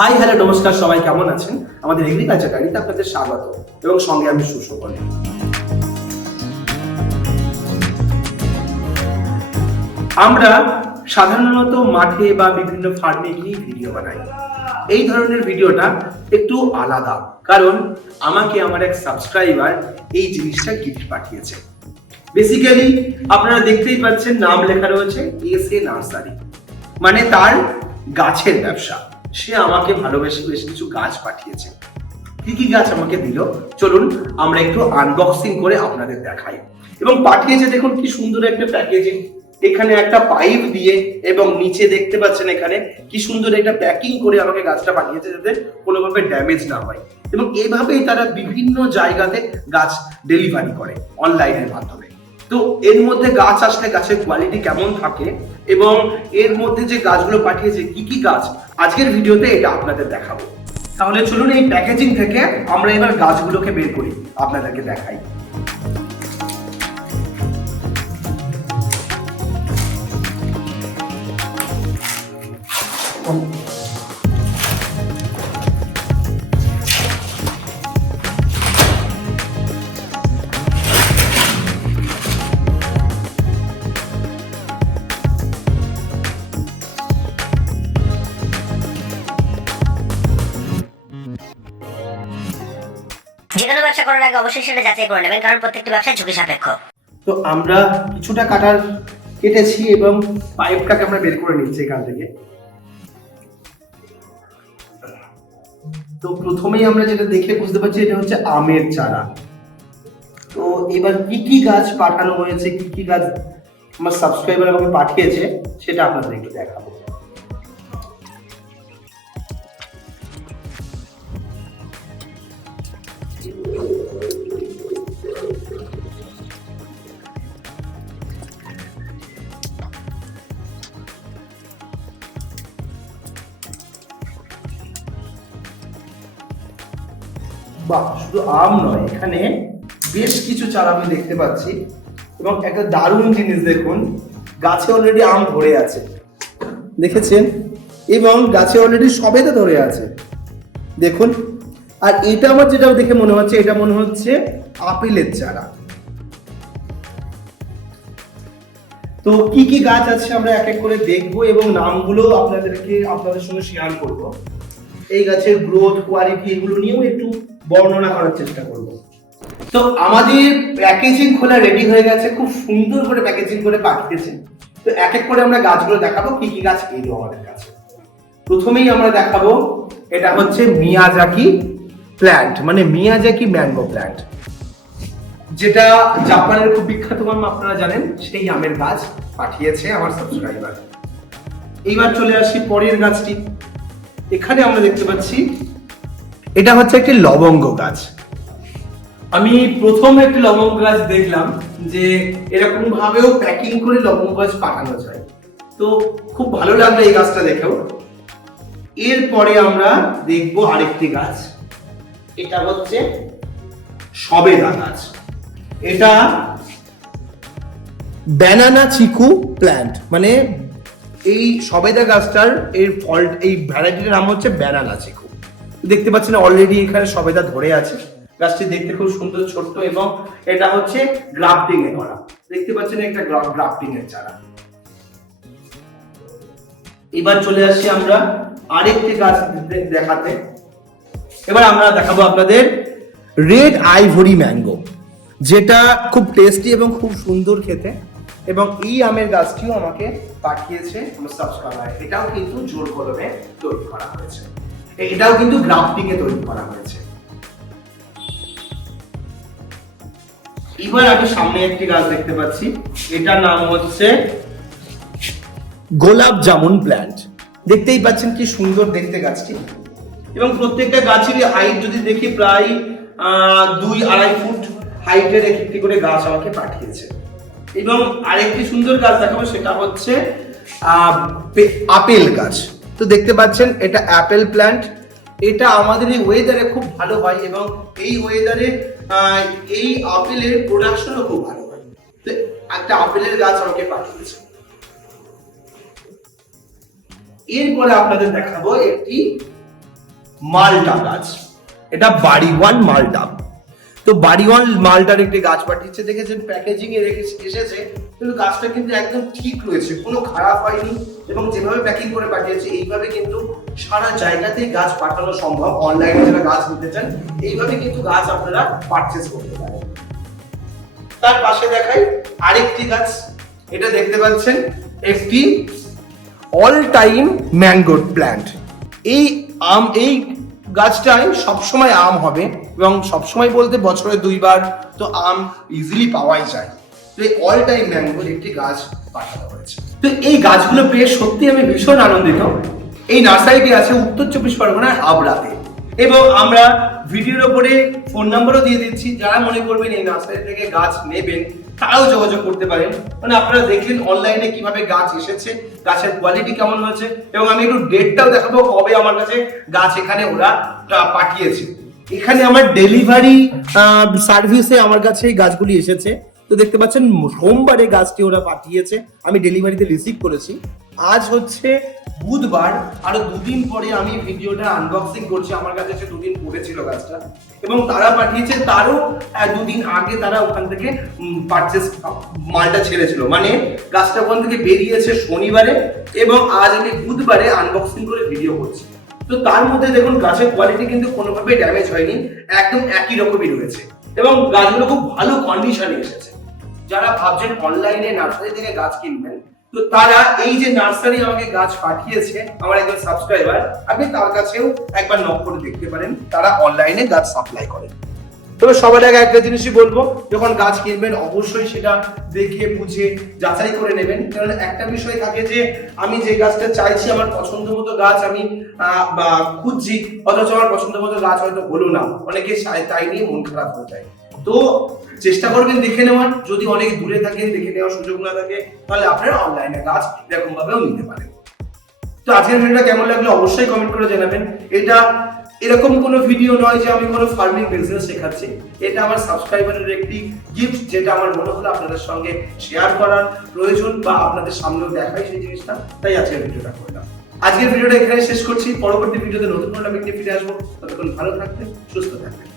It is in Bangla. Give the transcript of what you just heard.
হাই হ্যালো নমস্কার, সবাই কেমন আছেন? আমাদের এগ্রিকালচার গাড়িতে আপনাদের স্বাগত, এবং সঙ্গে আমি সুশোভন। আমরা সাধারণত মাঠে বা বিভিন্ন ফার্মে গিয়ে ভিডিও বানাই। এই ধরনের ভিডিওটা একটু আলাদা, কারণ আমাকে আমার এক সাবস্ক্রাইবার এই জিনিসটা গিফট পাঠিয়েছে। বেসিক্যালি আপনারা দেখতেই পাচ্ছেন, নাম লেখা রয়েছে এস এ নার্সারি মানে তার গাছের ব্যবসা। সে আমাকে ভালোবেসে বেশ কিছু গাছ পাঠিয়েছে। কি কি গাছ আমাকে দিল? চলুন আমরা একটু আনবক্সিং করে আপনাদের দেখাই। এবং পাঠিয়েছে, দেখুন কি সুন্দর একটা প্যাকেজিং এখানে একটা পাইপ দিয়ে এবং নিচে দেখতে পাচ্ছেন এখানে কি সুন্দর একটা প্যাকিং করে আমাকে গাছটা পাঠিয়েছে যাতে কোনোভাবে ড্যামেজ না হয়। এবং এভাবেই তারা বিভিন্ন জায়গাতে গাছ ডেলিভারি করে অনলাইনের মাধ্যমে। তো এর মধ্যে গাছ আসলে গাছের কোয়ালিটি কেমন থাকে এবং এর মধ্যে যে গাছগুলো পাঠিয়েছে, কি কি গাছ? আজকের ভিডিওতে এটা আপনাদের দেখাবো। তাহলে চলুন এই প্যাকেজিং থেকে আমরা এবার গাছগুলোকে বের করি, আপনাদেরকে দেখাই। যে কোনো ব্যবসা করার আগে অবশ্যই সেটা যাচাই করে নেবেন, কারণ প্রত্যেকটি ব্যবসা ঝুঁকি সাপেক্ষ। তো আমরা কিছুটা কাটার কেটেছি এবং পাইপটাকে আমরা বের করে নিচ্ছি এখান থেকে। তো প্রথমেই আমরা যেটা দেখে বুঝতে পারছি, এটা হচ্ছে আমের চারা। তো এবার কি কি গাছ পাঠানো হয়েছে, কি কি গাছ আমার সাবস্ক্রাইবার আমাকে পাঠিয়েছে, সেটা আপনাদের একটু দেখাবো। বাহ শুধু আম নয়, এখানে বেশ কিছু চারা আমি দেখতে পাচ্ছি এবং একটা দারুণ জিনিস দেখুন, গাছে অলরেডি আম ধরে আছে। দেখেছেন? এবং গাছে অলরেডি সবেতে ধরে আছে। দেখুন, আর এটা আমার যেটা দেখে মনে হচ্ছে, এটা মনে হচ্ছে আপেলের চারা। তো কি কি গাছ আছে আমরা এক এক করে দেখব এবং নামগুলো আপনাদেরকে, আপনাদের সঙ্গে শেয়ার করব। এই গাছের গ্রোথ কোয়ালিটি এগুলো নিয়েও একটু বর্ণনা করার চেষ্টা করব। তো আমাদের প্যাকেজিং খোলা রেডি হয়ে গেছে, খুব সুন্দর করে প্যাকেজিং করে পাঠিয়েছে তো এক এক করে আমরা গাছগুলো দেখাবো, কি কি গাছ এলো আমাদের কাছে। প্রথমেই আমরা দেখাবো, এটা হচ্ছে মিয়াজাকি প্ল্যান্ট মানে মিয়াজাকি ম্যাঙ্গো প্ল্যান্ট যেটা জাপানের খুব বিখ্যাত আম আপনারা জানেন, সেই আমের গাছ পাঠিয়েছে আমার সাবস্ক্রাইবার এইবার চলে আসি পরের গাছটি। এখানে আমরা দেখতে পাচ্ছি এটা হচ্ছে একটি লবঙ্গ গাছ। আমি প্রথম একটি লবঙ্গ গাছ দেখলাম যে এরকম ভাবেও প্যাকিং করে লবঙ্গ গাছ পাঠানো যায়। তো খুব ভালো লাগল এই গাছটা দেখেও। এরপরে আমরা দেখব আরেকটি গাছ। এটা হচ্ছে সবেদা গাছ। এটা ব্যানানা চিকু প্ল্যান্ট মানে এই সবেদা গাছটার এর ফল এই ভ্যারাইটির নাম হচ্ছে ব্যানানা চিকু দেখতে পাচ্ছেন অলরেডি এখানে সবেদা ধরে আছে। গাছটি দেখতে খুব সুন্দর, ছোট্ট এবং এটা হচ্ছে গ্রাফটিং এ করা। দেখতে পাচ্ছেন একটা গ্রাফটিং এর চারা। এবার চলে আসছি আমরা আরেকটি গাছ দেখাতে। এবার আমরা দেখাবো আপনাদের রেড আইভরি ম্যাঙ্গো যেটা খুব টেস্টি এবং খুব সুন্দর খেতে। এবং এই আমের গাছটিও আমাকে পাঠিয়েছে আমার সাবস্ক্রাইবার এটাও কিন্তু জোর কলমে তৈরি করা হয়েছে। এটাও কিন্তু গ্রাফটিং এ তৈরি করা হয়েছে। এবার আমি সামনে একটি গাছ দেখতে পাচ্ছি। এটার নাম হচ্ছে গোলাপ জামুন প্ল্যান্ট দেখতেই পাচ্ছেন কি সুন্দর দেখতে গাছটি। এবং প্রত্যেকটা গাছেরই হাইট যদি দেখি প্রায় দুই আড়াই ফুট হাইটের একটি করে গাছ আমাকে পাঠিয়েছে। এবং আরেকটি সুন্দর গাছ দেখাবো, সেটা হচ্ছে আপেল গাছ। তো দেখতে পাচ্ছেন, এটা অ্যাপেল প্ল্যান্ট। এটা আমাদের এই ওয়েদারে খুব ভালো হয় এবং এই ওয়েদারে এই আপেলের প্রোডাকশনও খুব ভালো হয়। একটা আপেলের গাছ আমাকে পাঠিয়েছে। এরপরে আপনাদের দেখাবো একটি মালটা গাছ। এটা বাড়ি ওয়ান মালটা। তো বাড়িওয়াল মালটার একটি গাছ পাঠিয়েছে, দেখেছেন? প্যাকেজিং এ রেখে এসেছে, কিন্তু গাছটা কিন্তু একদম ঠিক রয়েছে, কোনো খারাপ হয়নি এবং যেভাবে প্যাকিং করে পাঠিয়েছে, এইভাবে কিন্তু সারা জায়গাতেই গাছ পাঠানো সম্ভব। অনলাইনে যারা গাছ নিতে চান, এইভাবে কিন্তু গাছ আপনারা পারচেস করতে পারেন। তার পাশে দেখাই আরেকটি গাছ, এটা দেখতে পাচ্ছেন, একটি অল টাইম ম্যাঙ্গো প্ল্যান্ট এই আম, এই গাছটায় সবসময় আম হবে। এবং সবসময় বলতে বছরে দুইবার তো আম ইজিলি পাওয়াই যায়। তো এই অল টাইম ম্যাঙ্গোর একটি গাছ পাঠানো হয়েছে। তো এই গাছগুলো পেয়ে সত্যি আমি ভীষণ আনন্দিত। এই নার্সারিটি আছে উত্তর চব্বিশ পরগনায় হাবড়াতে। এবং আমরা ভিডিওর ওপরে ফোন নাম্বারও দিয়ে দিচ্ছি। যারা মনে করবেন এই নার্সারি থেকে গাছ নেবেন, তারাও যোগাযোগ করতে পারেন। মানে আপনারা দেখলেন অনলাইনে কীভাবে গাছ এসেছে, গাছের কোয়ালিটি কেমন হয়েছে, এবং আমি একটু ডেটটাও দেখাবো কবে আমার কাছে গাছ এখানে ওরা পাঠিয়েছে। এখানে আমার ডেলিভারি সার্ভিসে আমার কাছে এই গাছগুলি এসেছে। তো দেখতে পাচ্ছেন, সোমবারে গাছটি ওরা পাঠিয়েছে। আমি ডেলিভারিতে রিসিভ করেছি। আজ হচ্ছে বুধবার, আরও দুদিন পরে আমি ভিডিওটা আনবক্সিং করছি। আমার কাছে সে দুদিন পড়েছিল গাছটা। এবং তারা পাঠিয়েছে, তারও দুদিন আগে তারা ওখান থেকে পারচেস মালটা ছেড়েছিল। মানে গাছটা ওখান থেকে বেরিয়েছে শনিবারে এবং আজ আমি বুধবারে আনবক্সিং করে ভিডিও করছি। তো তার মধ্যে দেখুন গাছের কোয়ালিটি কিন্তু কোনোভাবেই ড্যামেজ হয়নি, একদম একই রকমই রয়েছে। এবং গাছগুলো খুব ভালো কন্ডিশনে এসেছে। যারা ভাবছেন অনলাইনে নার্সারি থেকে গাছ কিনবেন, তো তারা এই যে নার্সারি আমাকে গাছ পাঠিয়েছে, আমার একজন সাবস্ক্রাইবার আপনি তার কাছেও একবার নক করে দেখতে পারেন, তারা অনলাইনে গাছ সাপ্লাই করে তবে সবার আগে একটা জিনিসই বলব, যখন গাছ কিনবেন অবশ্যই সেটা দেখে, বুঝে, যাচাই করে নেবেন। কারণ একটা বিষয় থাকে যে, আমি যে গাছটা চাইছি, আমার পছন্দ মতো গাছ আমি বা খুঁজছি, অথচ আমার পছন্দ মতো গাছ হয়তো হলো না। অনেকে তাই নিয়ে মন খারাপ হয়ে যায়। তো চেষ্টা করবেন দেখে নেওয়ার। যদি অনেক দূরে থাকেন, দেখে নেওয়ার সুযোগ না থাকে, তাহলে আপনারা অনলাইনে গাছ এরকম ভাবেও নিতে পারেন। তো আজকের ভিডিওটা কেমন লাগল অবশ্যই কমেন্ট করে জানাবেন। এটা এরকম কোনো ভিডিও নয় যে আমি কোনো ফার্মিং বিজনেস শেখাচ্ছি। এটা আমার সাবস্ক্রাইবারের একটি গিফট যেটা আমার মনে হলো আপনাদের সঙ্গে শেয়ার করার প্রয়োজন বা আপনাদের সামনেও দেখাই সেই জিনিসটা। তাই আজকের ভিডিওটা করলাম। আজকের ভিডিওটা এখানে শেষ করছি। পরবর্তী ভিডিওতে নতুন কোনো আমি ফিরে আসব। ততক্ষণ ভালো থাকবেন, সুস্থ থাকবেন।